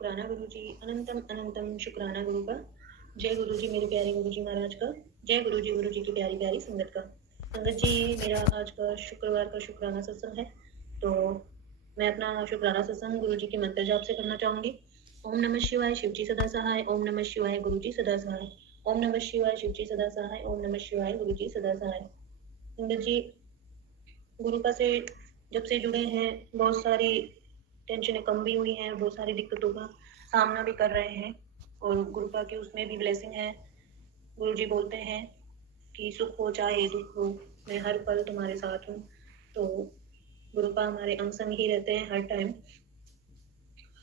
शुक्राना गुरु जी, अनंतम अनंतम शुक्राना गुरु का। जय गुरु जी, मेरे प्यारे गुरु जी महाराज का। जय गुरु जी की प्यारी प्यारी संगत का। संगत जी, मेरा आज का शुक्रवार का शुक्राना सत्संग है, तो मैं अपना शुक्राना सत्संग गुरु जी के मंत्र जाप से करना चाहूंगी। ओम नमः शिवाय, शिव जी सदा सहाय। ओम नमः शिवाय, गुरु जी सदा सहाय। ओम नमः शिवाय, शिव जी सदा सहाय। ओम नमः शिवाय, गुरु जी सदा सहाय। संगत जी, गुरुपा से जब से जुड़े हैं, बहुत सारी टेंशनें कम भी हुई हैं, बहुत सारी दिक्कतों का सामना भी कर रहे हैं, और गुरुपा की उसमें भी ब्लेसिंग है। गुरु जी बोलते हैं कि सुख हो चाहे दुख हो, मैं हर पल तुम्हारे साथ हूँ। तो गुरुपा हमारे अंग संग ही रहते हैं हर टाइम।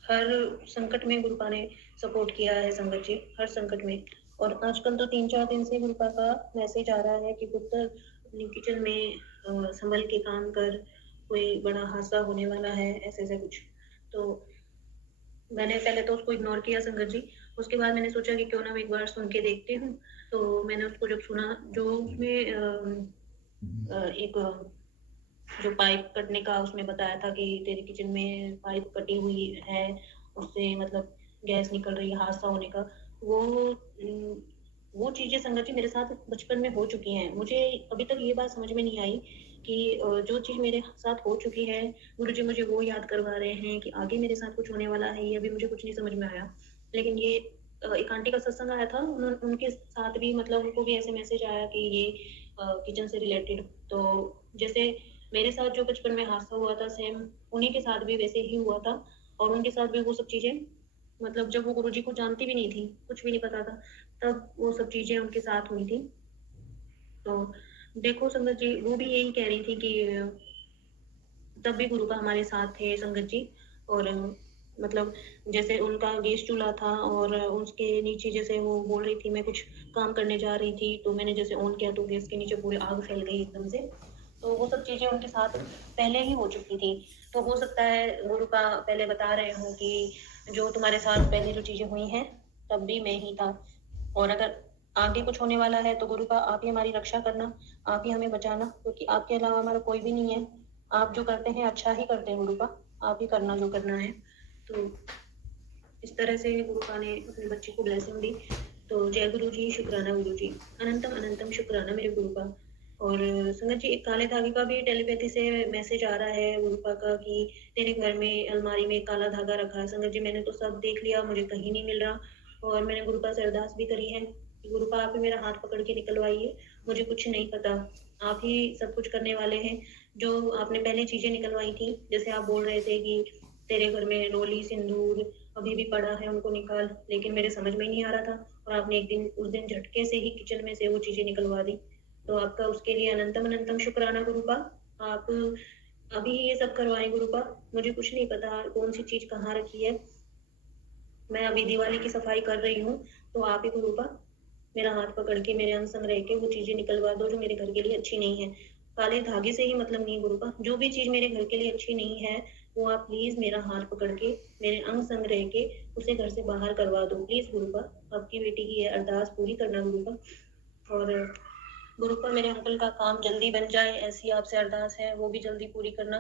हर संकट में गुरुपा ने सपोर्ट किया है संगत जी, हर संकट में। और आजकल तो 3-4 दिन से गुरुपा का मैसेज आ रहा है कि पुत्र अपनी किचन में संभल के काम कर, कोई बड़ा हादसा होने वाला है, ऐसे ऐसे कुछ। तो मैंने पहले तो उसको इग्नोर किया संगत जी। उसके बाद मैंने सोचा कि क्यों ना मैं एक बार सुन के देखती हूँ। तो मैंने उसको जब सुना, जो उसमें एक जो पाइप कटने का उसमें बताया था कि तेरे किचन में पाइप कटी हुई है, उससे मतलब गैस निकल रही है, हादसा होने का। वो वो चीजें संगत जी मेरे साथ बचपन में हो चुकी हैं। मुझे अभी तक ये बात समझ में नहीं आई कि जो चीज मेरे साथ हो चुकी है, गुरुजी मुझे वो याद करवा रहे हैं कि आगे मेरे साथ कुछ होने वाला है, ये अभी मुझे कुछ नहीं समझ में आया। लेकिन ये एक आंटी का सत्संग आया था, उनके साथ भी मतलब उनको भी ऐसे मैसेज आया कि ये किचन से रिलेटेड। तो जैसे मेरे साथ जो बचपन में हादसा हुआ था, सेम उन्हीं के साथ भी वैसे ही हुआ था। और उनके साथ भी वो सब चीजें, मतलब जब वो गुरुजी को जानती भी नहीं थी, कुछ भी नहीं पता था, तब वो सब चीजें उनके साथ हुई थी। तो देखो संगत जी, वो भी यही कह रही थी कि तब भी गुरु का हमारे साथ थे संगत जी। और मतलब जैसे उनका गैस चूल्हा था, और उसके नीचे जैसे वो बोल रही थी, मैं कुछ काम करने जा रही थी, तो मैंने जैसे ऑन किया तो गैस के नीचे पूरी आग फैल गई एकदम से। तो वो सब चीजें उनके साथ पहले ही हो चुकी थी। तो हो सकता है गुरु का पहले बता रहे हो कि जो तुम्हारे साथ पहले जो चीजें हुई हैं, तब भी मैं ही था। और अगर आगे कुछ होने वाला है तो गुरु का आप ही हमारी रक्षा करना, आप ही हमें बचाना, क्योंकि आपके अलावा हमारा कोई भी नहीं है। आप जो करते हैं अच्छा ही करते हैं गुरु का, आप ही करना जो करना है। तो इस तरह से गुरु का ने अपने बच्चे को ब्लेसिंग दी। तो जय गुरु जी, शुक्राना गुरु जी, अनंतम अनंतम शुक्राना मेरे गुरु का। और संगत जी, एक काले धागे का भी टेलीपैथी से मैसेज आ रहा है गुरुपा का कि तेरे घर में अलमारी में काला धागा रखा है। संगत जी, मैंने तो सब देख लिया, मुझे कहीं नहीं मिल रहा। और मैंने गुरुपा से अरदास भी करी है कि गुरुपा आप ही मेरा हाथ पकड़ के निकलवाइए, मुझे कुछ नहीं पता, आप ही सब कुछ करने वाले हैं। जो आपने पहले चीजें निकलवाई थी, जैसे आप बोल रहे थे कि तेरे घर में रोली सिंदूर अभी भी पड़ा है, उनको निकाल, लेकिन मेरे समझ में ही नहीं आ रहा था। और आपने एक दिन उस दिन झटके से ही किचन में से वो चीजें निकलवा दी। तो आपका उसके लिए अनंतम अनंतम शुक्राना गुरुपा। आप अभी ये सब करवाएं गुरुपा, मुझे कुछ नहीं पता कौन सी चीज कहाँ रखी है। मैं अभी दिवाली की सफाई कर रही हूँ, तो आप ही गुरुपा मेरा हाथ पकड़ के मेरे अंग संग रह के वो चीजें निकलवा दो जो मेरे घर के लिए अच्छी नहीं है। काले धागे से ही मतलब नहीं गुरुपा, जो भी चीज मेरे घर के लिए अच्छी नहीं है, वो आप प्लीज मेरा हाथ पकड़ के मेरे अंग संग रह के उसे घर से बाहर करवा दो प्लीज गुरुपा। आपकी बेटी की ये अरदास पूरी करना गुरुपा। और गुरुपा मेरे अंकल का काम जल्दी बन जाए, ऐसी आपसे अरदास है, वो भी जल्दी पूरी करना।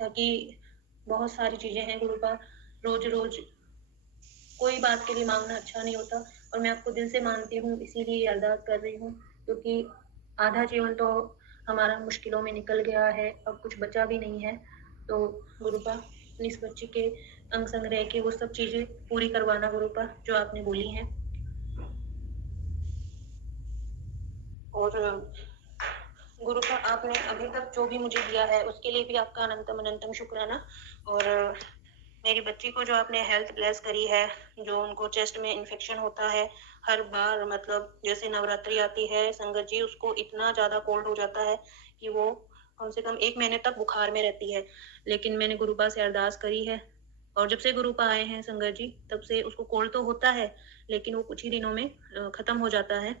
ताकि बहुत सारी चीजें हैं गुरुपा, रोज रोज कोई बात के लिए मांगना अच्छा नहीं होता। और मैं आपको दिल से मानती हूँ, इसीलिए अरदास कर रही हूँ, क्योंकि आधा जीवन तो हमारा मुश्किलों में निकल गया है, अब कुछ बचा भी नहीं है। तो गुरुपा इस बच्ची के अंग संग रह के वो सब चीजें पूरी करवाना गुरुपा, जो आपने बोली हैं। और गुरुपा आपने अभी तक जो भी मुझे दिया है उसके लिए भी आपका अनंतम अनंतम शुक्राना। और मेरी बच्ची को जो आपने हेल्थ ब्लेस करी है, जो उनको चेस्ट में इन्फेक्शन होता है हर बार, मतलब जैसे नवरात्रि आती है संगत जी, उसको इतना ज्यादा कोल्ड हो जाता है कि वो कम से कम 1 महीने तक बुखार में रहती है। लेकिन मैंने गुरुपा से अरदास करी है, और जब से गुरुपा आए हैं संगत जी, तब से उसको कोल्ड तो होता है, लेकिन वो कुछ ही दिनों में खत्म हो जाता है,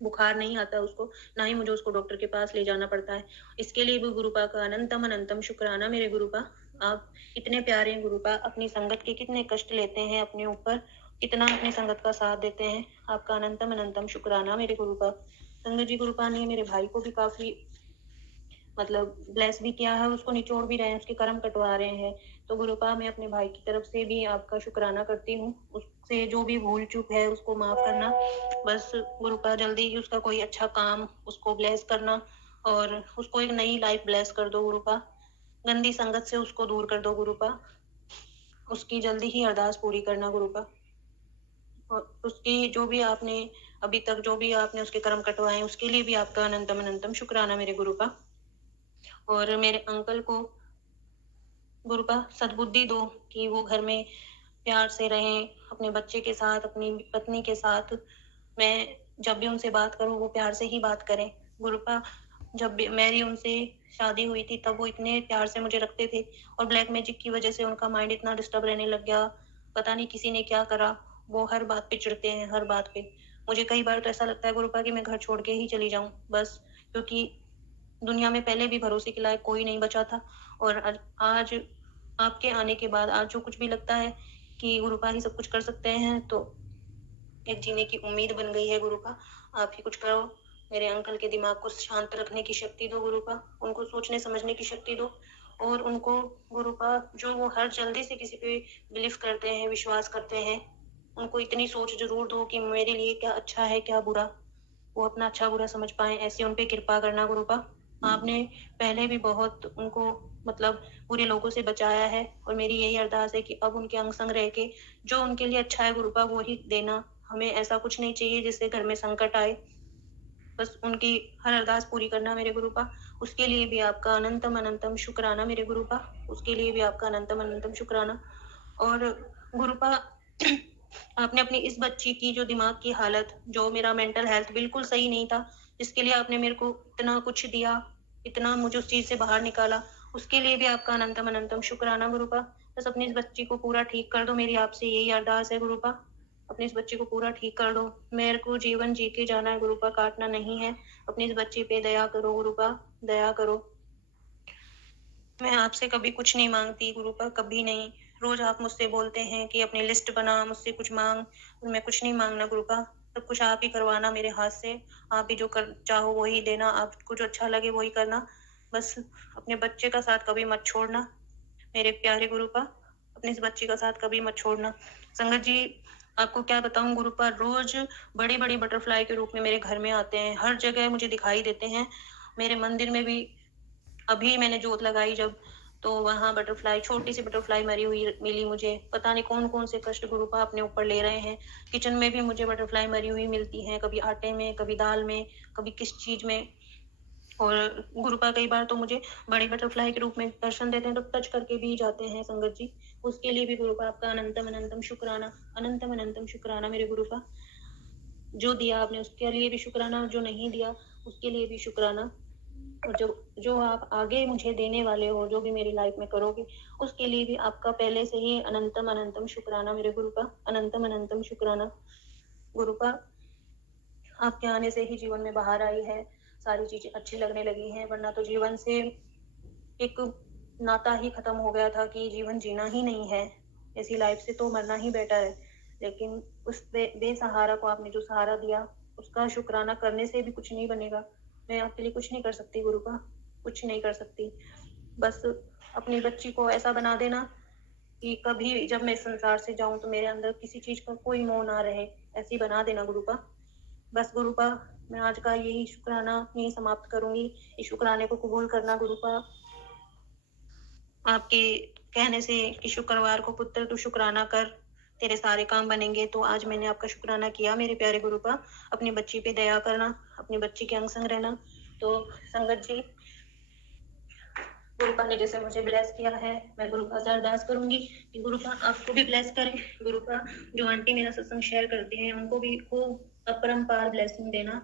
बुखार नहीं आता उसको, ना ही मुझे उसको डॉक्टर के पास ले जाना पड़ता है। इसके लिए भी गुरुपा का अनंतम अनंतम शुक्राना मेरे गुरुपा। आप इतने प्यारे हैं गुरुपा, अपनी संगत के कितने कष्ट लेते हैं अपने ऊपर, कितना अपनी संगत का साथ देते हैं। आपका अनंतम अनंतम शुक्राना मेरे गुरुपा। संगत जी, गुरुपा ने मेरे भाई को भी काफी मतलब ब्लेस भी किया है, उसको निचोड़ भी रहे हैं, उसके कर्म कटवा रहे हैं। तो गुरुपा मैं अपने भाई की तरफ से भी आपका शुक्राना करती हूँ। उससे जो भी भूल चूक है उसको माफ़ करना। बस गुरुपा जल्दी ही उसका कोई अच्छा काम उसको ब्लेस करना और उसको एक नई लाइफ ब्लेस कर दो गुरुपा। गंदी संगत से उसको दूर कर दो गुरुपा। उसकी जल्दी ही अरदास पूरी करना गुरुपा। और उसकी जो भी आपने अभी तक जो भी आपने उसके कर्म कटवाए उसके लिए भी आपका अनंतम अनंतम शुक्राना मेरे गुरुपा। और मेरे अंकल को गुरुपा सद्बुद्धि दो कि वो घर में प्यार से रहें अपने बच्चे के साथ, अपनी पत्नी के साथ। मैं जब भी उनसे बात करूँ वो प्यार से ही बात करें। गुरुपा जब भी मेरी उनसे शादी हुई थी तब वो इतने प्यार से मुझे रखते थे और ब्लैक मैजिक की वजह से उनका माइंड इतना डिस्टर्ब रहने लग गया। पता नहीं किसी ने क्या करा, वो हर बात पे चिढ़ते हैं, हर बात पे। मुझे कई बार तो ऐसा लगता है गुरुपा कि मैं घर छोड़ के ही चली जाऊँ बस, क्योंकि दुनिया में पहले भी भरोसे के लायक कोई नहीं बचा था। और आज आपके आने के बाद आज जो कुछ भी लगता है कि गुरुपा ही सब कुछ कर सकते हैं, तो एक जीने की उम्मीद बन गई है गुरुपा। आप ही कुछ करो। मेरे अंकल के दिमाग को शांत रखने की शक्ति दो गुरुपा। उनको सोचने समझने की शक्ति दो और उनको गुरुपा जो वो हर जल्दी से किसी पे बिलीव करते हैं, विश्वास करते हैं, उनको इतनी सोच जरूर दो कि मेरे लिए क्या अच्छा है क्या बुरा, वो अपना अच्छा बुरा समझ पाए। ऐसे उन पे कृपा करना गुरुपा। आपने पहले भी बहुत उनको मतलब बुरे लोगों से बचाया है और मेरी यही अरदास है कि अब उनके अंग संग रह के जो उनके लिए अच्छा है गुरुपा वो ही देना। हमें ऐसा कुछ नहीं चाहिए जिससे घर में संकट आए। बस उनकी हर अरदास पूरी करना मेरे गुरुपा। उसके लिए भी आपका अनंतम अनंतम शुक्राना मेरे गुरुपा। उसके लिए भी आपका अनंतम अनंतम शुक्राना। और गुरुपा आपने अपनी इस बच्ची की जो दिमाग की हालत, जो मेरा मेंटल हेल्थ बिल्कुल सही नहीं था, जिसके लिए आपने मेरे को इतना कुछ दिया, इतना मुझे उस चीज से बाहर निकाला, उसके लिए भी आपका अनंतम अनंतम शुक्राना गुरुपा। बस अपनी इस बच्ची को पूरा ठीक कर दो, मेरी आपसे यही अरदास है गुरुपा। अपनी इस बच्ची को पूरा ठीक कर दो। मेरे को जीवन जी के जाना है गुरुपा, काटना नहीं है। अपनी इस बच्ची पे दया करो गुरुपा, दया करो। मैं आपसे कभी कुछ नहीं मांगती गुरुपा, कभी नहीं। रोज आप मुझसे बोलते हैं कि अपनी लिस्ट बना, मुझसे कुछ मांग। मैं कुछ नहीं मांगना गुरुपा, सब कुछ आप ही करवाना मेरे हाथ से। आप ही जो कर चाहो वही देना, आपको जो अच्छा लगे वही करना। बस अपने बच्चे का साथ कभी मत छोड़ना मेरे प्यारे गुरुपा। अपनी इस बच्ची का साथ कभी मत छोड़ना। संगत जी, आपको क्या बताऊं गुरुपा, रोज बड़ी बड़ी बटरफ्लाई के रूप में मेरे घर में आते हैं, हर जगह मुझे दिखाई देते हैं। मेरे मंदिर में भी अभी मैंने जोत लगाई जब, तो वहां बटरफ्लाई, छोटी सी बटरफ्लाई मरी हुई मिली मुझे। पता नहीं कौन कौन से कष्ट गुरुपा अपने ऊपर ले रहे हैं। किचन में भी मुझे बटरफ्लाई मरी हुई मिलती हैं, कभी आटे में, कभी दाल में, कभी किस चीज में। और गुरुपा कई बार तो मुझे बड़ी बटरफ्लाई के रूप में दर्शन देते हैं, तो टच करके भी जाते हैं संगत जी। उसके लिए भी गुरुपा आपका अनंतम अनंतम शुक्राना, अनंतम अनंतम शुक्राना मेरे गुरुपा। जो दिया आपने उसके लिए भी शुक्राना, जो नहीं दिया उसके लिए भी शुक्राना। और जो जो आप आगे मुझे देने वाले हो, जो भी मेरी लाइफ में करोगे, उसके लिए भी आपका पहले से ही अनंतम अनंतम शुक्राना मेरे गुरुपा, अनंतम अनंतम शुक्राना गुरुपा। आपके आने से ही जीवन में बाहर आई है, सारी चीजें अच्छी लगने लगी हैं, वरना तो जीवन से एक नाता ही खत्म हो गया था कि जीवन जीना ही नहीं है, ऐसी लाइफ से तो मरना ही बेटर है। लेकिन उस बेसहारा को आपने जो सहारा दिया, उसका शुक्राना करने से भी कुछ नहीं बनेगा। मैं आपके लिए कुछ नहीं कर सकती गुरुपा, कुछ नहीं कर सकती। बस अपनी बच्ची को ऐसा बना देना कि कभी जब मैं संसार से जाऊं तो मेरे अंदर किसी चीज का कोई मोह ना रहे, ऐसी बना देना गुरुपा। बस गुरुपा, मैं आज का यही शुक्राना यही समाप्त करूंगी। इस शुक्राने को कबूल करना गुरुपा। आपके कहने से कि शुक्रवार को पुत्र तू शुक्राना कर, तेरे सारे काम बनेंगे, तो आज मैंने आपका शुक्राना किया मेरे प्यारे गुरुपा। अपनी बच्ची पे दया करना, अपनी बच्ची के अंग संग रहना। तो संगत जी, गुरुपा ने जैसे मुझे ब्लेस किया है, मैं गुरुपा से अरदास करूंगी कि गुरुपा आपको भी ब्लेस करें। गुरुपा जो आंटी मेरा सत्संग शेयर करती हैं उनको भी खूब अपरंपार ब्लेसिंग देना,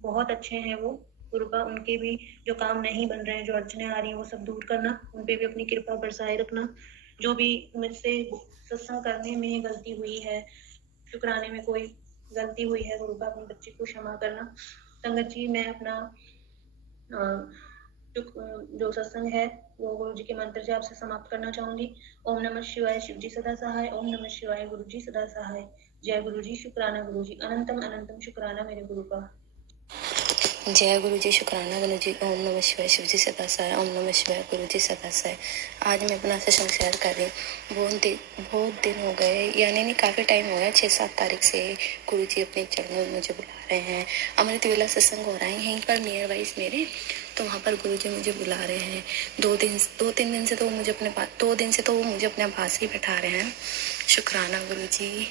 बहुत अच्छे हैं वो। गुरुपा उनके भी जो काम नहीं बन रहे हैं, जो अड़चने आ रही हैं, वो सब दूर करना, उन पे भी अपनी कृपा बरसाए रखना। जो भी मुझसे सत्संग करने में गलती हुई है, शुक्राने में कोई गलती हुई है, गुरुपा अपनी बच्ची को क्षमा करना। संगत जी, मैं अपना जो सत्संग है वो गुरु जी के मंत्र जाप से समाप्त करना चाहूंगी। ओम नमः शिवाय, शिव जी सदा सहाय। ओम नमः शिवाय, गुरु जी सदा सहाय। जय गुरु जी, शुक्राना गुरु जी, अनंतम अनंतम शुक्राना मेरे गुरु का। जय गुरु जी, शुक्राना गुरु जी। ओम नमः शिवाय, शिव जी सदा सहाय। ओम नमः शिवाय, गुरु जी सदा सहाय। आज मैं अपना सत्संग शेयर कर रही हूँ। बहुत दिन हो गए, यानी नहीं काफ़ी टाइम हो गया, 6-7 तारीख से गुरु जी अपने चरणों में मुझे बुला रहे हैं। अमृत वेला सत्संग हो रहा है यहीं पर नियर वाइज मेरे, तो वहाँ पर गुरु जी मुझे बुला रहे हैं। 2-3 दिन से तो वो मुझे अपने पास 2 दिन से तो वो मुझे अपने पास ही बैठा रहे हैं। शुक्राना गुरु जी,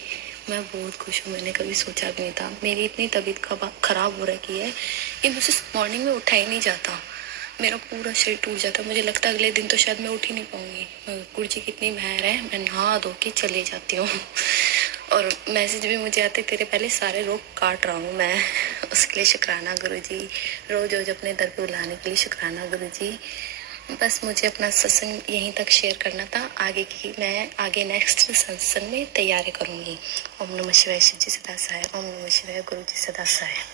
मैं बहुत खुश हूँ। मैंने कभी सोचा भी नहीं था। मेरी इतनी तबीयत खराब हो रखी है कि मुझसे मॉर्निंग में उठा ही नहीं जाता। मेरा पूरा शरीर टूट जाता। मुझे लगता है अगले दिन तो शायद मैं उठ ही नहीं पाऊंगी। गुरु जी कितनी मेहर है, मैं नहा धो के चले जाती हूँ। और मैसेज भी मुझे आते, तेरे पहले सारे रोग काट रहा हूँ मैं। उसके लिए शुक्राना गुरु जी। रोज रोज अपने दर पे बुलाने के लिए शुक्राना गुरु जी। बस मुझे अपना सत्संग यहीं तक शेयर करना था। मैं आगे नेक्स्ट सत्संग में तैयारी करूंगी। ओम नमः शिवाय, शिव जी सदा सहाय। ओम नमः शिवाय, गुरु जी सदा सहाय।